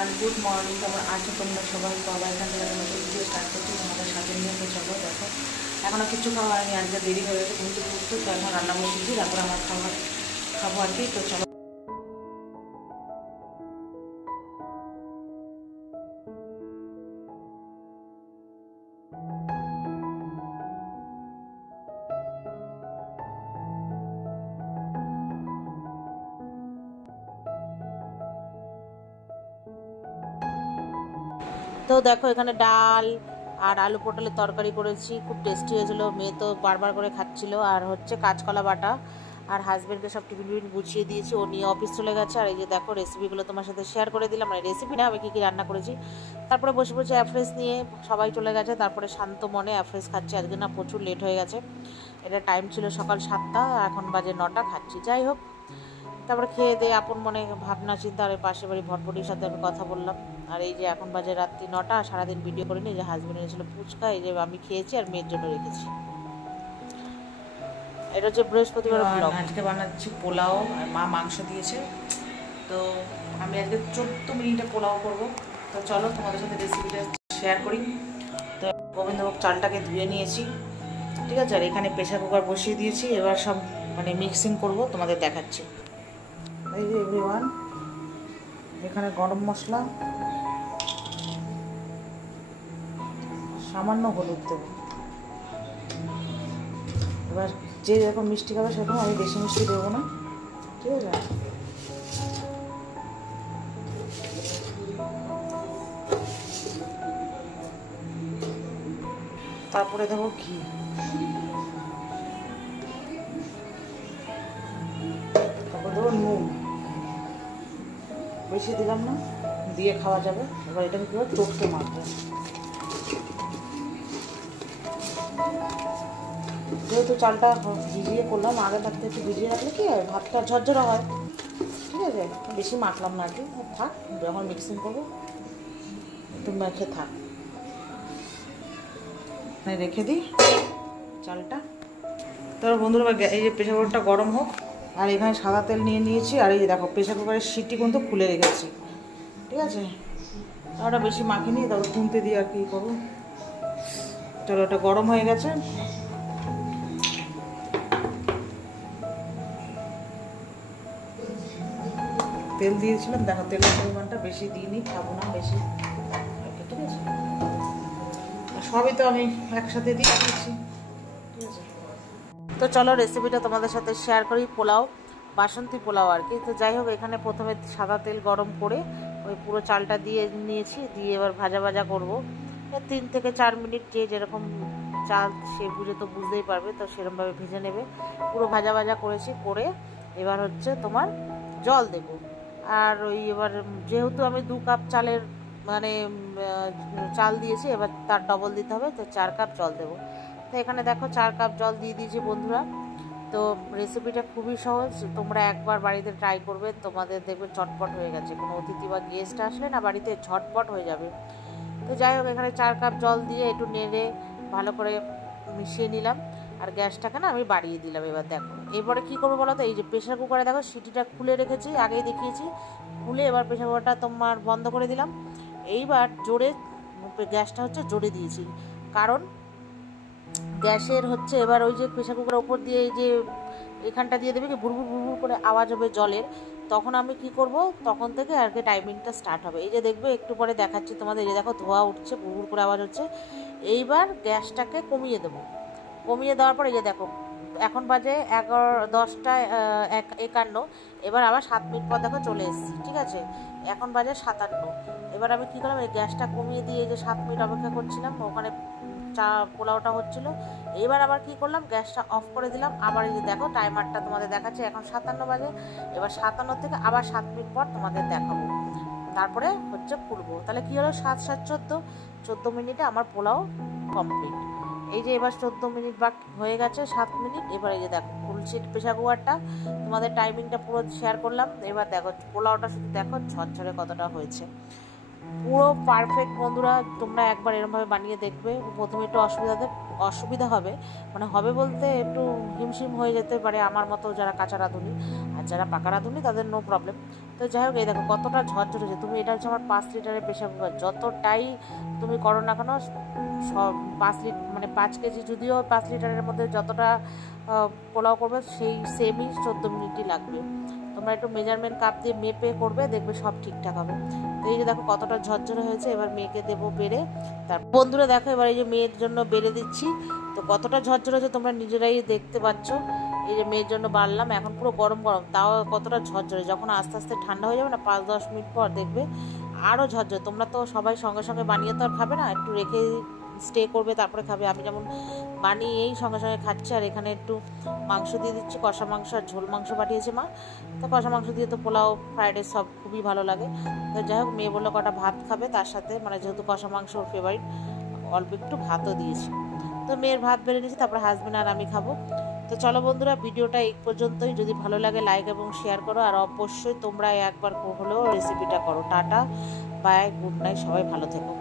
আর good morning, তারপর আছো তোমরা সবাই। বাবা এখান থেকে তোমরা ভিডিও স্টার্ট করছি তোমাদের সাথে নিয়ে। তো চলো দেখো, এখনও কিছু খাওয়া হয়নি, আজকে দেরি হয়ে গেছে ঘুমতে ঘুরতে। তো এখন রান্না বসেছি, তারপর আমার খাবো আর কি। তো চলো। তো দেখো এখানে ডাল আর আলু পটলের তরকারি করেছি, খুব টেস্টি হয়েছিল। মেয়ে তো বারবার করে খাচ্ছিল। আর হচ্ছে কাঁচকলা বাটা, আর হাজব্যান্ডকে সব টিফিন গুছিয়ে দিয়েছি, ও নিয়ে অফিস চলে গেছে। আর এই যে দেখো রেসিপিগুলো তোমার সাথে শেয়ার করে দিলাম, মানে রেসিপি না, আমি কী কী রান্না করেছি। তারপরে বসে বসে অ্যাফ্রেশ নিয়ে সবাই চলে গেছে, তারপরে শান্ত মনে অ্যাফ্রেশ খাচ্ছি। আজকে না প্রচুর লেট হয়ে গেছে, এটা টাইম ছিল সকাল 7টা, এখন বাজে 9টা। খাচ্ছি, যাই হোক। তারপরে খেয়ে দিয়ে আপন মনে ভাবনা চিন্তা, আর পাশে বাড়ি ভটভটির সাথে আমি কথা বললাম। আর এই যে এখন বাজে রাত্রি 9টা, সারাদিন ভিডিও করিনি। যে হাজব্যান্ড এনেছিল ফুচকা, এই যে আমি খেয়েছি আর মেয়ের জন্য রেখেছি। এটা হচ্ছে বৃহস্পতিবার ব্লগ। আজকে বানাচ্ছি পোলাও, আর মা মাংস দিয়েছে। তো আমি আজকে 14 মিনিটে পোলাও করবো। তো চলো তোমাদের সাথে রেসিপিটা শেয়ার করি। তো গোবিন্দভোগ চালটাকে ধুয়ে নিয়েছি, ঠিক আছে। আর এখানে প্রেসার কুকার বসিয়ে দিয়েছি, এবার সব মানে মিক্সিং করব, তোমাদের দেখাচ্ছি। এই যে এভরিওয়ান, এখানে গরম মশলা, সামান্য হলুদ দেবো। এবার যে যেরকম মিষ্টি খাবে সেরকম, আমি বেশি মিষ্টি দেবো না, ঠিক আছে। তারপরে দেবো ঘি, তারপরে দেবো নুন, বেশি দিলাম না, দিয়ে খাওয়া যাবে। এবার এটাকে কী হবে, চটকে মাখবো। যেহেতু চালটা ভিজিয়ে করলাম, আগে থাকতে একটু ভিজিয়ে রাখলে কি হয়, ভাতটা ঝরঝরা হয়, ঠিক আছে। বেশি মাখলাম না আর কি, থাক। যখন মিক্সিং করবো একটু মেখে থাক, রেখে দিই চালটা। তারপর বন্ধুরা, এই যে প্রেসার কুকারটা গরম হোক। আর এখানে সাদা তেল নিয়ে নিয়েছি, আর এই যে দেখো প্রেসার কুকারের সিটি কিন্তু খুলে রেখেছি, ঠিক আছে। ওটা বেশি মাখিনি, তারপর খুনতে দিয়ে আর কি করবো। চলো, ওটা গরম হয়ে গেছে। তেল দিয়েছিলাম, দেখো তেলের পরিমাণটা বেশি দিইনি, খাবো না বেশি, ঠিক আছে। সবই তো আমি একসাথে দিয়ে দিয়েছি, ঠিক আছে। তো চলো রেসিপিটা তোমাদের সাথে শেয়ার করি। পোলাও, বাসন্তী পোলাও আর কি। তো যাই হোক, এখানে প্রথমে সাদা তেল গরম করে ওই পুরো চালটা দিয়ে নিয়েছি, দিয়ে এবার ভাজা ভাজা করবো 3 থেকে 4 মিনিট। যে যেরকম চাল সে বুঝে তো বুঝতেই পারবে, তো সেরকমভাবে ভেজে নেবে। পুরো ভাজা ভাজা করেছি, করে এবার হচ্ছে তোমার জল দেবো। আর ওই এবার যেহেতু আমি 2 কাপ চালের মানে চাল দিয়েছি, এবার তার ডবল দিতে হবে, তো 4 কাপ জল দেবো। তো এখানে দেখো 4 কাপ জল দিয়ে দিয়েছি বন্ধুরা। তো রেসিপিটা খুবই সহজ, তোমরা একবার বাড়িতে ট্রাই করবে, তোমাদের দেখবে চটপট হয়ে গেছে। কোনো অতিথি বা গেস্ট আসলে না বাড়িতে ঝটপট হয়ে যাবে। তো যাই হোক, এখানে 4 কাপ জল দিয়ে একটু নেড়ে ভালো করে মিশিয়ে নিলাম। আর গ্যাসটাকে না আমি বাড়িয়ে দিলাম। এবার দেখো এরপরে কী করবো বলো তো, এই যে প্রেশার কুকারে দেখো সিটিটা খুলে রেখেছি, আগেই দেখিয়েছি, খুলে এবার প্রেশার কুকারটা তোমার বন্ধ করে দিলাম। এইবার জোরে, গ্যাসটা হচ্ছে জোরে দিয়েছি, কারণ গ্যাসের হচ্ছে এবার ওই যে প্রেশার কুকারের ওপর দিয়ে এই যে এখানটা দিয়ে দেবে কি বুড়বুড় বুড়বুড় করে আওয়াজ হবে জলের, তখন আমি কি করব, তখন থেকে আর কি টাইমিংটা স্টার্ট হবে। এই যে দেখবে একটু পরে দেখাচ্ছি তোমাদের, এই যে দেখো ধোঁয়া উঠছে, বুড়বুড় করে আওয়াজ হচ্ছে। এইবার গ্যাসটাকে কমিয়ে দেবো, কমিয়ে দেওয়ার পর এই যে দেখো এখন বাজে 10:51। এবার আবার 7 মিনিট পর দেখো চলে এসেছি, ঠিক আছে। এখন বাজে 57। এবার আমি কী করলাম, এই গ্যাসটা কমিয়ে দিয়ে যে 7 মিনিট অপেক্ষা করছিলাম, ওখানে পোলাওটা হচ্ছিল। এবার আবার কি করলাম, গ্যাসটা অফ করে দিলাম। আবার এই যে দেখো টাইমারটা তোমাদের দেখাচ্ছে, এখন 57 বাজে। এবার 57 থেকে আবার 7 মিনিট পর তোমাদের দেখাবো, তারপরে হচ্ছে খুলবো। তাহলে কি হলো, 7 7 14 মিনিটে আমার পোলাও কমপ্লিট। এই যে এবার 14 মিনিট বাকি হয়ে গেছে, 7 মিনিট। এবার এই যে দেখো খুলছি প্রেসার কুকারটা, তোমাদের টাইমিংটা পুরো শেয়ার করলাম। এবার দেখো পোলাওটা শুধু দেখো ঝরঝরে কতটা হয়েছে, পুরো পারফেক্ট। বন্ধুরা তোমরা একবার এরকমভাবে বানিয়ে দেখবে। প্রথমে একটু অসুবিধা হবে, মানে হবে বলতে একটু হিমশিম হয়ে যেতে পারে আমার মতো যারা কাঁচা রাঁধুনি। আর যারা পাকা রাঁধুনি তাদের নো প্রবলেম। তো যাই হোক, এই দেখো কতটা ঝরঝর হয়েছে। তুমি এটা হচ্ছে আমার 5 লিটারের প্রেশার কুকার, যতটাই তুমি করো না কেন সব 5 লিটার মানে 5 কেজি, যদিও 5 লিটারের মধ্যে যতটা পোলাও করবে সেই সেমই 14 মিনিটই লাগবে। তোমরা একটু মেজারমেন্ট কাপ দিয়ে মেপে করবে, দেখবে সব ঠিকঠাক হবে। তো এই যে দেখো কতটা ঝরঝরে হয়েছে। এবার মেয়েকে দেবো বেড়ে। তার বন্ধুরা দেখো এবার এই যে মেয়ের জন্য বেড়ে দিচ্ছি। তো কতটা ঝরঝরে হয়েছে তোমরা নিজেরাই দেখতে পাচ্ছ। এই যে মেয়ের জন্য বাড়লাম, এখন পুরো গরম গরম, তাও কতটা ঝরঝরে। যখন আস্তে আস্তে ঠান্ডা হয়ে যাবে না 5-10 মিনিট পর দেখবে আরও ঝরঝরে। তোমরা তো সবাই সঙ্গে সঙ্গে বানিয়ে তো আর খাবে না, একটু রেখে স্টে করবে তারপরে খাবে। আমি যেমন বানিয়েই সঙ্গে সঙ্গে খাচ্ছি। আর এখানে একটু মাংস দিয়ে দিচ্ছি, কষা মাংস আর ঝোল মাংস পাঠিয়েছে মা। তো কষা মাংস দিয়ে তো পোলাও ফ্রাইড রাইস সব খুবই ভালো লাগে। তো যাই হোক, মেয়ে বললো কটা ভাত খাবে তার সাথে, মানে যেহেতু কষা মাংস ওর ফেভারিট, অল্প একটু ভাতও দিয়েছি। তো মেয়ের ভাত বেড়ে নিয়েছি, তারপরে হাজব্যান্ড আর আমি খাবো। তো চলো বন্ধুরা, ভিডিওটা এই পর্যন্তই। যদি ভালো লাগে লাইক এবং শেয়ার করো, আর অবশ্যই তোমরা একবার হলেও রেসিপিটা করো। টাটা, বাই, গুড নাইট, সবাই ভালো থেকো।